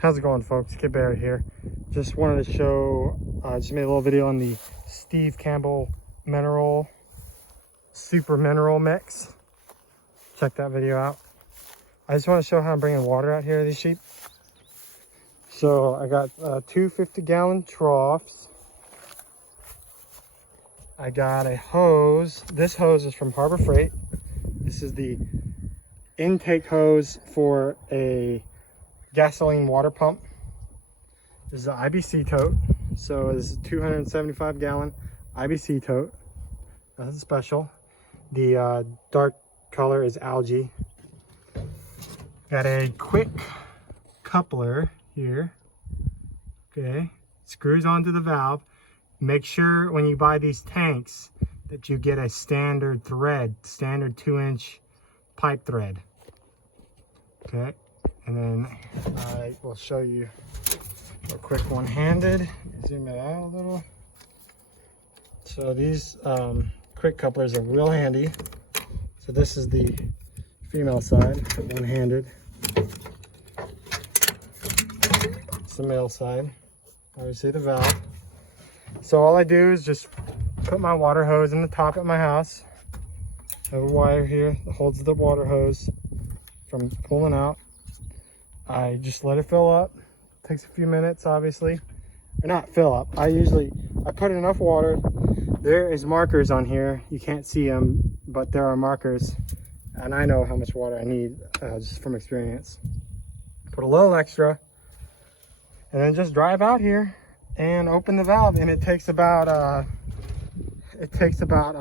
How's it going, folks? Kid Bear here. Just wanted to show, just made a little video on the Steve Campbell mineral, super mineral mix. Check that video out. I just want to show how I'm bringing water out here to these sheep. So I got two 50-gallon troughs. I got a hose. This hose is from Harbor Freight. This is the intake hose for a gasoline water pump. This is an IBC tote. So this is a 275-gallon IBC tote. Nothing special. The dark color is algae. Got a quick coupler here. Okay, screws onto the valve. Make sure when you buy these tanks that you get a standard thread, standard 2-inch pipe thread. Okay, and then I will show you a quick one-handed. Zoom it out a little. So these quick couplers are real handy. So this is the female side, one-handed. It's the male side. Obviously the valve. So all I do is just put my water hose in the top at my house. I have a wire here that holds the water hose from pulling out. I just let it fill up. Takes a few minutes, obviously. Or not fill up. I put enough water. There is markers on here. You can't see them, but there are markers. And I know how much water I need just from experience. Put a little extra. And then just drive out here and open the valve. And it takes about a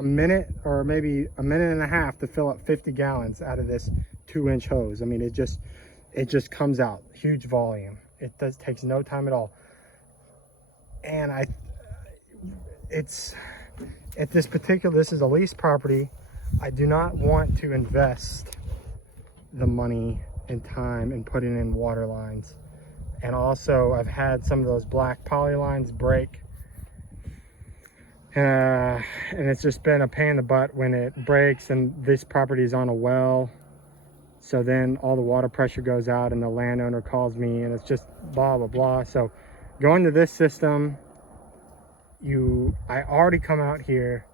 minute or maybe a minute and a half to fill up 50 gallons out of this 2-inch hose. I mean, it just comes out, huge volume. It takes no time at all. And this is a lease property. I do not want to invest the money and time in putting in water lines. And also I've had some of those black poly lines break. And it's just been a pain in the butt when it breaks, and this property is on a well. So then all the water pressure goes out and the landowner calls me and it's just blah, blah, blah. So going to this system, I already come out here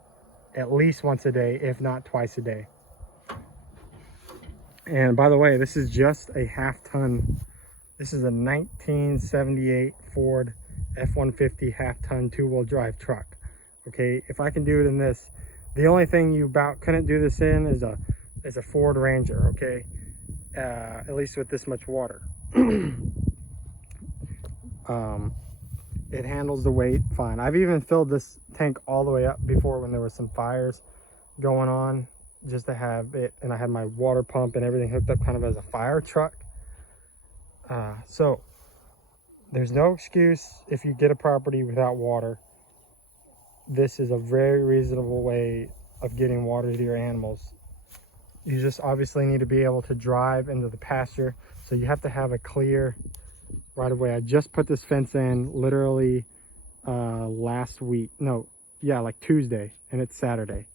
at least once a day, if not twice a day. And by the way, this is just a half-ton. This is a 1978 Ford F-150 half-ton two-wheel drive truck. Okay, if I can do it in this, the only thing you about couldn't do this in is a Ford Ranger. Okay, at least with this much water. It handles the weight fine. I've even filled this tank all the way up before when there was some fires going on, just to have it, and I had my water pump and everything hooked up kind of as a fire truck. So there's no excuse if you get a property without water. This is a very reasonable way of getting water to your animals. You just obviously need to be able to drive into the pasture, so you have to have a clear right away. I just put this fence in literally last week. No, yeah, like Tuesday, and it's Saturday.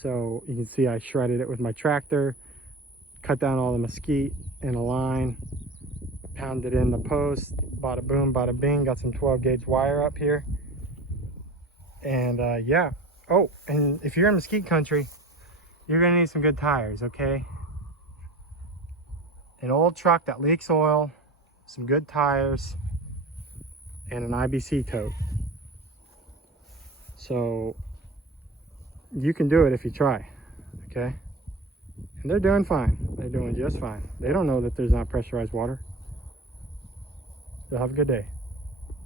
So you can see I shredded it with my tractor, cut down all the mesquite in a line, pounded in the post, bada boom, bada bing, got some 12-gauge wire up here. And yeah. Oh, and if you're in mesquite country, you're gonna need some good tires, okay? An old truck that leaks oil, some good tires, and an IBC tote. So you can do it if you try, okay? And they're doing fine. They're doing just fine. They don't know that there's not pressurized water. You'll have a good day.